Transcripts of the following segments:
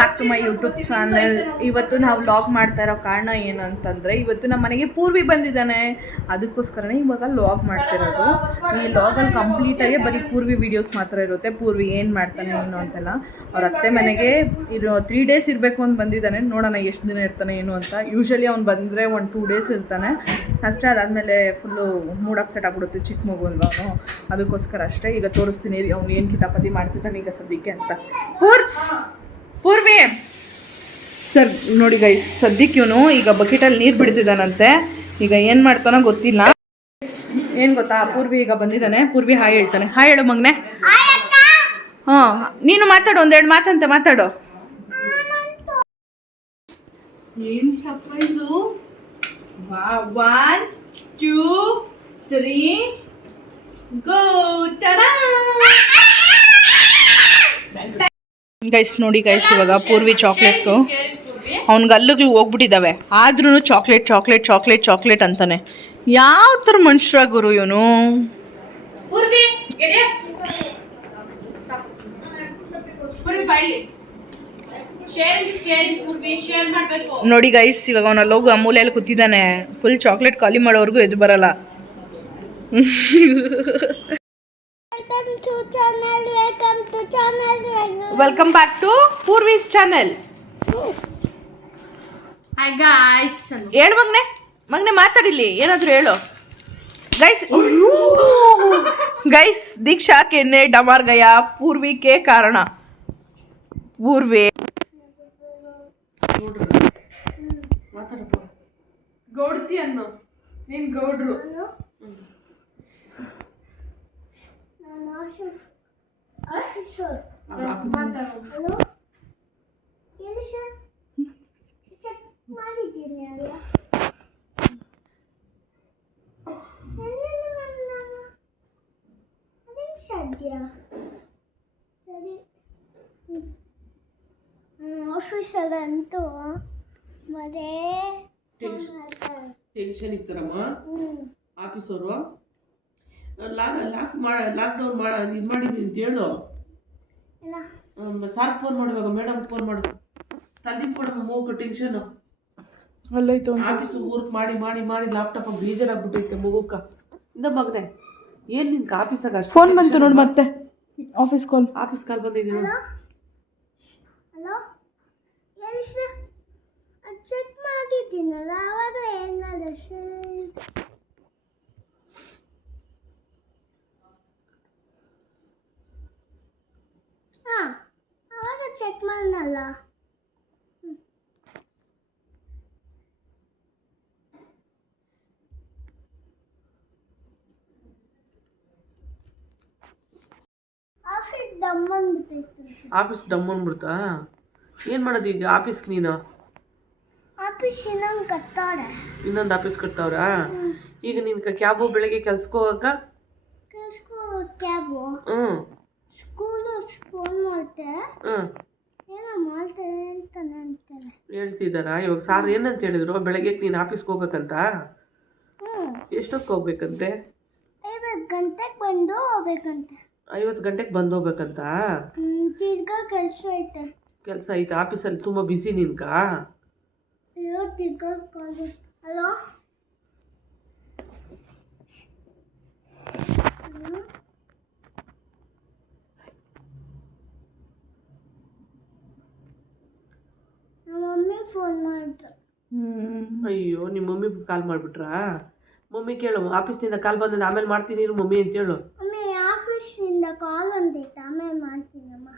Back to my YouTube channel. ಇವತ್ತು ನಾವು vlog ಮಾಡ್ತಾ ಇರೋ ಕಾರಣ ಏನು ಅಂತಂದರೆ, ಇವತ್ತು ನಮ್ಮ ಮನೆಗೆ ಪೂರ್ವಿ ಬಂದಿದ್ದಾನೆ. ಅದಕ್ಕೋಸ್ಕರನೇ ಇವಾಗ ವ್ಲಾಗ್ ಮಾಡ್ತಿರೋದು. ಈ ವ್ಲಾಗಲ್ಲಿ ಕಂಪ್ಲೀಟಾಗಿ ಬರೀ ಪೂರ್ವಿ ವೀಡಿಯೋಸ್ ಮಾತ್ರ ಇರುತ್ತೆ. ಪೂರ್ವಿ ಏನು ಮಾಡ್ತಾನೆ ಏನು ಅಂತೆಲ್ಲ. ಅವ್ರ ಅತ್ತೆ ಮನೆಗೆ 3 ಡೇಸ್ ಇರಬೇಕು ಅಂತ ಬಂದಿದ್ದಾನೆ. ನೋಡೋಣ ಎಷ್ಟು ದಿನ ಇರ್ತಾನೆ ಏನು ಅಂತ. ಯೂಶ್ವಲಿ ಅವ್ನು ಬಂದರೆ 1-2 ಡೇಸ್ ಇರ್ತಾನೆ ಅಷ್ಟೇ. ಅದಾದಮೇಲೆ ಫುಲ್ಲು ಮೂಡ್ ಅಪ್ಸೆಟ್ ಆಗ್ಬಿಡುತ್ತೆ, ಚಿಕ್ಕ ಮಗು ಅಲ್ವಾ ಅವನು. ಅದಕ್ಕೋಸ್ಕರ ಅಷ್ಟೇ. ಈಗ ತೋರಿಸ್ತೀನಿ ಅವ್ನು ಏನು ಕಿತಾಪತಿ ಮಾಡ್ತಿದ್ದಾನೆ ಈಗ ಸದ್ಯಕ್ಕೆ ಅಂತ. ಪೂರ್ವಿ ಸರ್ ನೋಡಿ ಗೈಸ್, ಸದ್ಯಕ್ಕೆ ಇವನು ಈಗ ಬಕೆಟಲ್ಲಿ ನೀರು ಬಿಡ್ತಿದ್ದಾನಂತೆ. ಈಗ ಏನು ಮಾಡ್ತಾನೋ ಗೊತ್ತಿಲ್ಲ. ಏನು ಗೊತ್ತಾ, ಪೂರ್ವಿ ಈಗ ಬಂದಿದ್ದಾನೆ. ಪೂರ್ವಿ ಹಾಯ್ ಹೇಳ್ತಾನೆ. ಹಾಯ್ ಹೇಳು ಮಗನೆ. ಹಾಂ, ನೀನು ಮಾತಾಡು, 1-2 ಮಾತಂತೆ ಮಾತಾಡು. ಏನು ಸರ್ಪ್ರೈಸು. 1 2 3 ಗೋ. ಟಡಾ ಗೈಸ್ ನೋಡಿ ಗೈಸ್, ಇವಾಗ ಪೂರ್ವಿ ಚಾಕ್ಲೇಟು ಅವ್ನಿಗೆ ಅಲ್ಲಿಗೆ ಹೋಗ್ಬಿಟ್ಟಿದ್ದಾವೆ. ಆದ್ರೂ ಚಾಕ್ಲೇಟ್ ಚಾಕ್ಲೇಟ್ ಚಾಕ್ಲೇಟ್ ಚಾಕ್ಲೇಟ್ ಅಂತಾನೆ. ಯಾವ ಥರ ಮನುಷ್ಯ ಗುರು ಇವನು. ನೋಡಿ ಗೈಸ್, ಇವಾಗ ಅವನಲ್ಲಿ ಹೋಗು ಮೂಲೆಯಲ್ಲಿ ಕೂತಿದ್ದಾನೆ. ಫುಲ್ ಚಾಕ್ಲೇಟ್ ಖಾಲಿ ಮಾಡೋವರೆಗೂ ಎದ್ದು ಬರಲ್ಲ. Welcome back to Poorvi's channel. Hi guys. ಹೇಳು ಮಗನೆ ಮಾತಾಡಿಲಿ, ಏನಾದರೂ ಹೇಳು ಗೈಸ್. ಗೈಸ್, ದೀಕ್ಷಾ ಕೆನ್ನೆ ಡಮಾರ್ ಗಯಾ ಪೂರ್ವಿ ಕೆ ಕಾರಣ. ಪೂರ್ವಿ ಗೌಡ್ತಿ ಅನ್ನೋ ನೀನ್ ಗೌಡ್ರು. ಆಫೀಸಲ್ಲಂತೂ ಮರೇ ಟೆನ್ಷನ್ ಇರ್ತಾರಮ್ಮ ಆಫೀಸವರು. ಲಾಕ್ಡೌನ್ ಇದು ಮಾಡಿದ್ದೀನಿ ಅಂತ ಹೇಳು. ಸಾರ್ ಫೋನ್ ಮಾಡುವಾಗ ಮೇಡಮ್ ಫೋನ್ ಮಾಡು. ತಂದಿದ್ದು ಕೊಡಮ್ಮ ಮೂಗು ಟೆನ್ಷನು ಅಲ್ಲೈತು. ಆಫೀಸು ವರ್ಕ್ ಮಾಡಿ ಮಾಡಿ ಮಾಡಿ ಲ್ಯಾಪ್ಟಾಪ್ ಬೇಜಾರಾಗ್ಬಿಟ್ಟೈತೆ ಮಗುಕ್ಕ. ಇಂದ ಮಗನೆ ಏನು ನಿನ್ಗೆ ಆಫೀಸಾಗ ಅಷ್ಟು ಫೋನ್ ಬಂತು ನೋಡಿ ಮತ್ತೆ. ಆಫೀಸ್ ಕಾಲ್ ಬಂದಿದ್ದೀನಿ. ಹಲೋ, ಚೆಕ್ ಮಾಡಿದ್ದೀನಲ್ಲ ಅವಾಗ ಏನಾದ್ರು. ಹಾಂ, ಅವಾಗ ಚೆಕ್ ಮಾಡಲ್ಲ. ಆಫೀಸ್ ಡಮ್ ಅಂದ್ಬಿಡ್ತಾ. ಏನು ಮಾಡೋದು ಈಗ ಆಫೀಸ್ ನೀನು? ಆಫೀಸ್ ಇನ್ನೊಂದು ಆಫೀಸ್ ಕಟ್ತಾವ್ರಾ? ಈಗ ನಿನ್ ಕ್ಯಾಬು ಬೆಳಗ್ಗೆ ಕೆಲ್ಸಕ್ಕೆ ಹೋಗಕ್ಕ ಕ್ಯಾಬು ಸ್ಕೂಲು ಫೋನ್ ಮಾಡ್ತೆ ಏನೋ ಮಾಡ್ತಾರೆ ಹೇಳ್ತಾನೆ ಅಂತಾರೆ. ಹೇಳ್ತಿದ್ದಾರಾ? ಇವಾಗ ಸಾರ್ ಏನಂತ ಹೇಳಿದ್ರು? ಬೆಳಗ್ಗೆ ನೀನು ಆಫೀಸ್ಗೆ ಹೋಗ್ಬೇಕಂತ. ಎಷ್ಟೊತ್ತಿಗೆ ಹೋಗ್ಬೇಕಂತೆ? 50 ಗಂಟೆಗೆ ಬಂದು ಹೋಗ್ಬೇಕಂತೆ. 50 ಗಂಟೆಗೆ ಬಂದು ಹೋಗ್ಬೇಕಂತ. ತಿರ್ಗಾ ಕೆಲಸ ಐತೆ. ಕೆಲಸ ಐತೆ ಆಫೀಸಲ್ಲಿ, ತುಂಬ ಬಿಸಿ ನಿನ್ಕ. ಅಯ್ಯೋ ತಿರ್ಗಾ ಕಾಲ್. ಹಲೋ, ನಮ್ಮ ಮಮ್ಮಿ ಫೋನ್ ಮಾಡಿದ್ರು. ಅಯ್ಯೋ, ನಿಮ್ಮ ಮಮ್ಮಿ ಕಾಲ್ ಮಾಡಿಬಿಟ್ರಾ? ಮಮ್ಮಿ ಕೇಳು, ಆಫೀಸ್ನಿಂದ ಕಾಲ್ ಬಂದ ಆಮೇಲೆ ಮಾಡ್ತೀನಿ ಇರು ಮಮ್ಮಿ ಅಂತ ಹೇಳು. ಮಮ್ಮಿ ಆಫೀಸ್ನಿಂದ ಕಾಲ್ ಬಂದೈತೆ ಆಮೇಲೆ ಮಾಡ್ತೀನಮ್ಮ.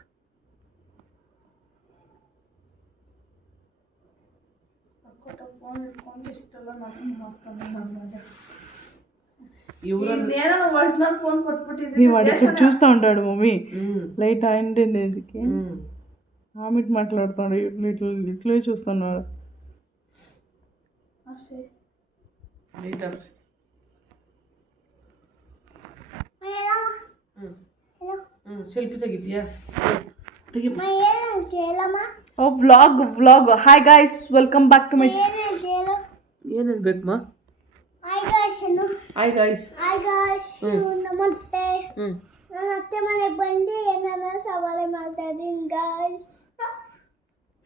చూస్తా ఉంటాడు మమ్మీ లైట్ అయిండేందుకు ఆమెట్ మాట్లాడుతాడు. ఇట్లే చూస్తున్నాడు. ಸೆಲ್ಫಿ ತೆಗಿತೀಯಾ? ಓ vlog. Hi guys, welcome back to my channel. ಏನು ಹೇಳ್ಬೇಕಮ್ಮ? Hi guys. ನಮಸ್ತೆ. ನಾನು ಅತ್ತೆ ಮನೆಗೆ ಬಂದು ಏನಾರ ಸವಾಲೆ ಮಾಡ್ತಾ ಇದ್ದೀನಿ ಗಾಯ್ಸ್.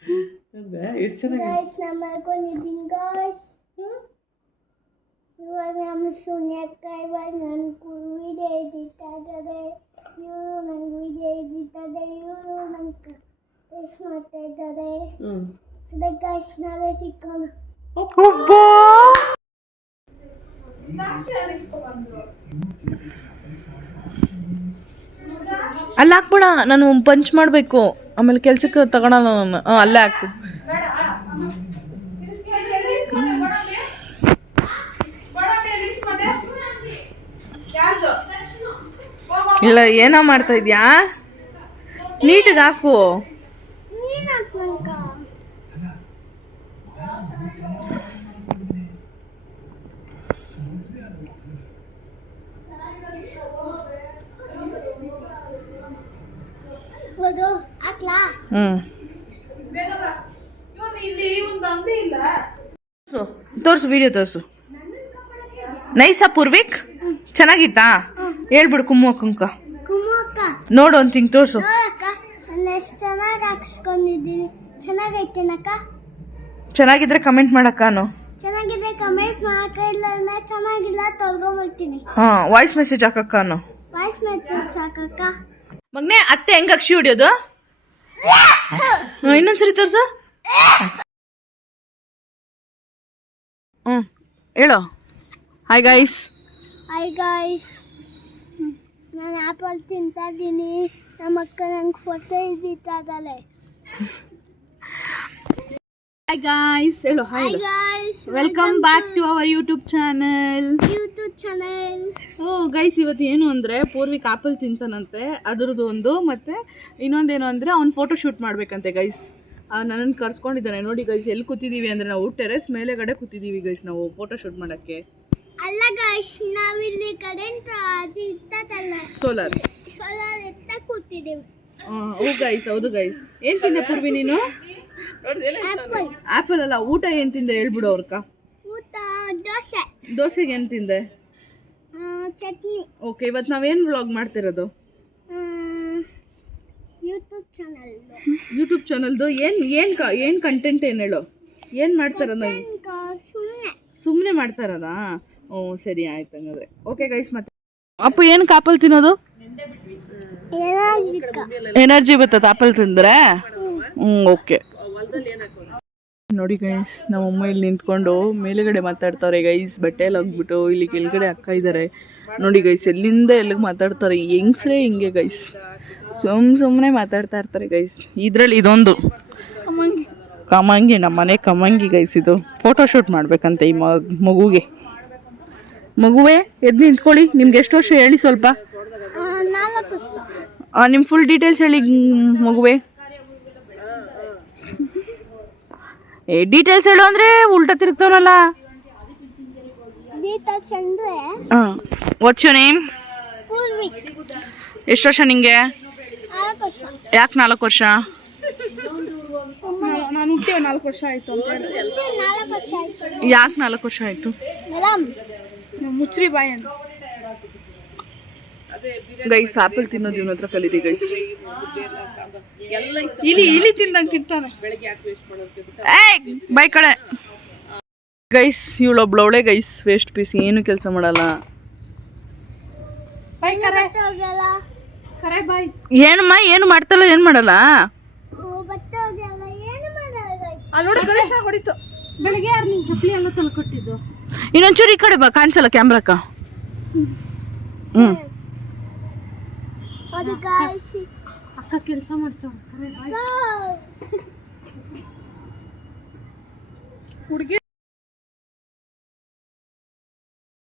ಎಷ್ಟು ಚೆನ್ನಾಗಿ ಗೈಸ್ ನಾನು ಮಾಡ್ಕೊಂಡಿದ್ದೀನಿ ಗೈಸ್. ಇವಾಗ ನಮ್ಮ ಶೂನ್ಯಕ್ಕ ಇವಾಗ ನನ್ನ ವಿಡಿಯೋ ಎಡಿಟ್ ಆಗದೆ, ಇವರು ನನ್ನ ವಿಡಿಯೋ ಎಡಿಟ್ ಆಗಿದೆ, ಇವರು ನಂಗೆ ಟೇಸ್ಟ್ ಮಾಡ್ತಾ ಇದ್ದಾರೆ. ಸದ ಗೈಸ್ ನಾಳೆ ಸಿಕ್ಕೋಣ. ಅಲ್ಲಿ ಹಾಕ್ಬೇಡ, ನಾನು ಪಂಚ್ ಮಾಡಬೇಕು, ಆಮೇಲೆ ಕೆಲ್ಸಕ್ಕೆ ತಗೊಳಲ್ಲ ನಾನು. ಅಲ್ಲೇ ಹಾಕು. ಇಲ್ಲ ಏನೋ ಮಾಡ್ತಾ ಇದ್ಯಾ, ನೀಟಿಗೆ ಹಾಕು. ನೀನು ಹಾಕ್ಲಂಕ ಹೌದು ಹಾಕ್ಲಾ? ತೋರ್ಸು, ವಿಡಿಯೋ ತೋರ್ಸು. ನೈಸಾ ಪೂರ್ವಿಕ್, ಚೆನ್ನಾಗಿತ್ತಾ? ಹೇಳ್ಬಿಡು ಕುಮ್ಮು ಕುಂಕ. ಕುಮ್ಮಕ್ಕ ನೋಡು ಒಂದು ತಿಂಗ್ ತೋರ್ಸು. ನೋಡಕ್ಕ ನಾನು ಎಷ್ಟು ಚೆನ್ನಾಗಿ ಹಾಕ್ಸ್ಕೊಂಡಿದ್ದೀನಿ. ಚೆನ್ನಾಗೈತೇನಕ್ಕ? ಚೆನ್ನಾಗಿದ್ರೆ ಕಮೆಂಟ್ ಮಾಡಕ್ಕಾನು. ಚೆನ್ನಾಗಿದೆ ಕಮೆಂಟ್ ಮಾಡಕ್ಕ, ಇಲ್ಲ ಅಂದ್ರೆ ಚೆನ್ನಾಗಿಲ್ಲ ತೊಳ್ಕೊಂಬರ್ತೀನಿ. ವಾಯ್ಸ್ ಮೆಸೇಜ್ ಹಾಕಕ್ಕಾನು. ವಾಯ್ಸ್ ಮೆಸೇಜ್ ಸಾಕಕ್ಕ. ಮಗ್ನೆ ಅತ್ತೆ ಹೆಂಗ್ ಅಕ್ಷಿ ಹೊಡಿಯೋದು? ಇನ್ನೊಂದ್ಸರಿ ತೋರ್ಸು. ಹೇಳು. Hi guys. ಹಾಯ್ ಗಾಯ್ಸ್, ನಾನು ಆ್ಯಪಲ್ ತಿಂತಾ ಇದ್ದೀನಿ. ನಮ್ಮ ಅಕ್ಕ ನಂಗೆ ಫೋಟೋ ಇದ್ದಾಗಲೇ. ಹಾಯ್ ಗೈಸ್, ಹೇಳು. Hi guys, welcome back to our YouTube channel. YouTube channel. Guys, ಇವತ್ತು ಏನು ಅಂದರೆ ಪೂರ್ವಿಕ್ ಆಪಲ್ ತಿಂತಾನಂತೆ, ಅದ್ರದ್ದು ಒಂದು. ಮತ್ತು ಇನ್ನೊಂದೇನು ಅಂದರೆ ಅವ್ನು ಫೋಟೋ ಶೂಟ್ ಮಾಡಬೇಕಂತೆ ಗೈಸ್. ನನ್ನನ್ನು ಕರ್ಸ್ಕೊಂಡಿದ್ದಾನೆ. ನೋಡಿ ಗೈಸ್, ಎಲ್ಲಿ ಕೂತಿದ್ದೀವಿ ಅಂದರೆ ನಾವು ಟೆರೆಸ್ ಮೇಲೆಗಡೆ ಕೂತಿದ್ದೀವಿ ಗೈಸ್, ನಾವು ಫೋಟೋ ಶೂಟ್ ಮಾಡೋಕ್ಕೆ. ಅಲ್ಲ ಗಾಯ್ಸ್, ನಾವಿಲ್ಲಿ ಕರೆಂಟ್ ಅದು ಇರ್ತದಲ್ಲ, ಸೋಲಾರ್ ಎತ್ತ ಕೂತಿದ್ದೀವಿ. ಹೌದು ಗೈಸ್. ಏನು ತಿಂದೆ ಪೂರ್ವಿ ನೀನು? ಆ್ಯಪಲ್. ಆ್ಯಪಲ್ ಅಲ್ಲ, ಊಟ ಏನು ತಿಂದೆ ಹೇಳ್ಬಿಡು ಅವ್ರಕ್ಕ. ಊಟ ದೋಸೆ, ದೋಸೆಗೆ ಏನು ತಿಂದೆ? ಚಟ್ನಿ. ಓಕೆ, ಇವತ್ತು ನಾವೇನು ವ್ಲಾಗ್ ಮಾಡ್ತಿರೋದು? ಯೂಟ್ಯೂಬ್ ಚಾನಲ್ದು ಏನು ಕಂಟೆಂಟ್ ಏನು ಹೇಳು? ಏನು ಮಾಡ್ತಾರ ನಾವು? ಸುಮ್ಮನೆ ಮಾಡ್ತಾರದಾ? ಸರಿ ಆಯ್ತು ಹಂಗಾದ್ರೆ. ಓಕೆ ಗೈಸ್, ಮತ್ತೆ ಅಪ್ಪ ಏನು ಆಪಲ್ ತಿನ್ನೋದು? ಎನರ್ಜಿ ಬರ್ತದೆ ಆಪಲ್ ತಿಂದ್ರೆ. ಓಕೆ. ನೋಡಿ ಗೈಸ್, ನಮ್ಮಮ್ಮ ಇಲ್ಲಿ ನಿಂತ್ಕೊಂಡು ಮೇಲುಗಡೆ ಮಾತಾಡ್ತಾರೆ ಗೈಸ್. ಬಟ್ಟೆ ಎಲ್ಲ ಹೋಗ್ಬಿಟ್ಟು ಇಲ್ಲಿ ಕೆಳಗಡೆ ಅಕ್ಕ ಇದ್ದಾರೆ. ನೋಡಿ ಗೈಸ್, ಎಲ್ಲಿಂದ ಎಲ್ಲಿಗೆ ಮಾತಾಡ್ತಾರೆ. ಹೆಂಗ್ಸ್ರೇ ಹಿಂಗೆ ಗೈಸ್, ಸುಮ್ಮನೆ ಮಾತಾಡ್ತಾ ಇರ್ತಾರೆ ಗೈಸ್. ಇದರಲ್ಲಿ ಇದೊಂದು ಕಮಂಗಿ, ನಮ್ಮ ಮನೆ ಕಮಂಗಿ ಗೈಸ್. ಇದು ಫೋಟೋ ಶೂಟ್ ಮಾಡ್ಬೇಕಂತೆ ಈ ಮಗುವೇ ಎದ್ದು ನಿಂತ್ಕೊಳ್ಳಿ. ನಿಮ್ಗೆ ಎಷ್ಟು ವರ್ಷ ಹೇಳಿ ಸ್ವಲ್ಪ? 4 ವರ್ಷ. ನಿಮ್ಮ ಫುಲ್ ಡೀಟೇಲ್ಸ್ ಹೇಳಿ ಮಗುವೇ. ಡೀಟೇಲ್ಸ್ ಹೇಳು ಅಂದರೆ ಉಲ್ಟಾ ತಿರುಗ್ತಾವನಲ್ಲ. ಡೀಟೇಲ್ಸ್ ಅಂದರೆ ವಾಟ್ಸ್ ಯುವರ್ ನೇಮ್? ಪೂರ್ವಿಕ್. ಎಷ್ಟು ವರ್ಷ ನಿಂಗೆ? 4 ವರ್ಷ. ಯಾಕೆ 4 ವರ್ಷ? ನಾನು ಹುಟ್ಟಿ 4 ವರ್ಷ ಆಯಿತು ಅಂತ ಹೇಳಿ. 4 ವರ್ಷ ಆಯಿತು. ಯಾಕೆ 4 ವರ್ಷ ಆಯಿತು? ಮೇಡಮ್ ಮುಚ್ಚ್ರಿ ಬಾಯ್ ಅಂತ. ಗೈಸ್, ಆಪಲ್ ತಿನ್ನೋದು ಇವನ ಹತ್ರ ಕಲೀರಿ ಗೈಸ್. ಇಲಿ ತಿಂದಂಗೆ ತಿಂತಾನೆ. ಬೈ ಕಡೆ ಗೈಸ್. ಇವಳೊಬ್ಳವಳೆ ಗೈಸ್, ವೇಸ್ಟ್ ಪೀಸ್, ಏನು ಕೆಲಸ ಮಾಡಲ್ಲ. ಏನಮ್ಮ ಏನು ಮಾಡ್ತಲ್ಲ, ಏನು ಮಾಡಲ್ಲ. ಬೆಳಿಗ್ಗೆ ಯಾರು ನಿನ್ ಚಪ್ಪಲಿ ಎಲ್ಲ ತೊಳ್ಕೊಟ್ಟಿದ್ದು? ಇನ್ನೊಂಚೂರು ಈ ಕಡೆ ಬಾ, ಕಾಣಿಸಲ್ಲ ಕ್ಯಾಮ್ರಾಕ್ಕ. ಅಕ್ಕ ಕೆಲಸ ಮಾಡ್ತಾವ ಹುಡುಗಿ.